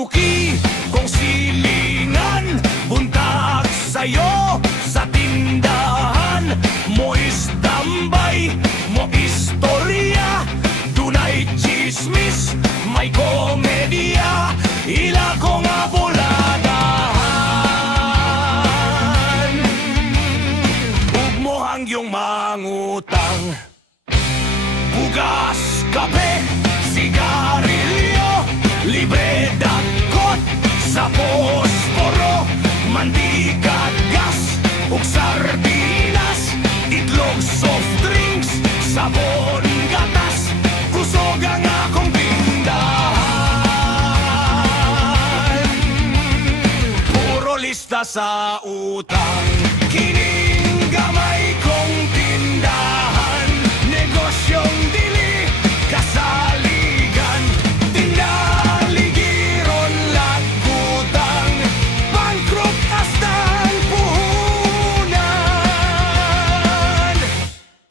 suki kong silingan, buntag sa'yo sa tindahan. Mo istambay, mo istorya, dunay chismis, may komedya, ila ko nga buladahan. Ug mo hangyong mangutang, bugas, kape, sigarilyo, libre dakot sa posporo, mantika, gas, ug sardinas, itlog, soft drinks, sabon, gatas, kusog ang akong tindahan. Puro lista sa utang, kining gamay kong tindahan, negosyong dili kasaligan, tindaligiron lagutang, bankrupt hasta ang puhunan.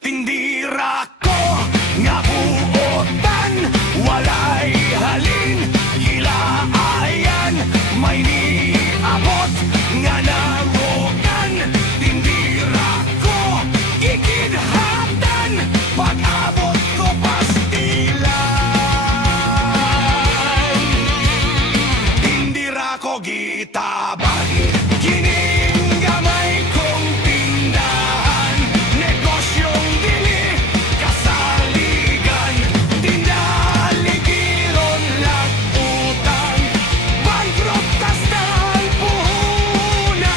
Tindira ko nga buotan, walay halin, gilaayan, may niabot nga nangukan. Tindira ko ikidhatan, pag-abot ko pastilan. Tindira ko gitaban, kining gamay kong tindahan, negosyong dili kasaligan, tindaligiron lang utang, bankrupt hasta ang puhunan.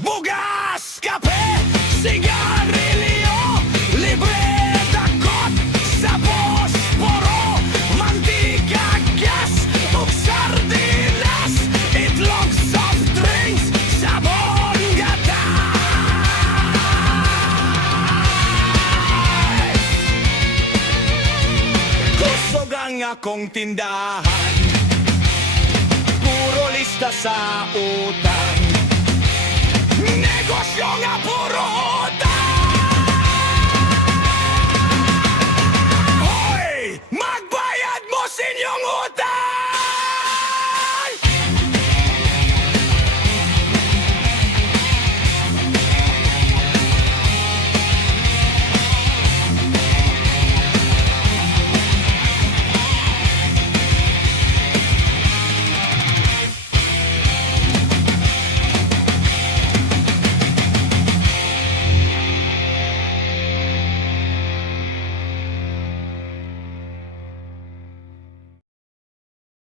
Bugas, kape, sigarilyo, libre dakot sa posporo, mantika, gas, ug sardinas, itlog, soft drinks, sabon, gatas. Kusog ang akong tindahan, puro lista sa utang, negosyo nga puro utang. Hoy! Magbayad mo sinyong utang!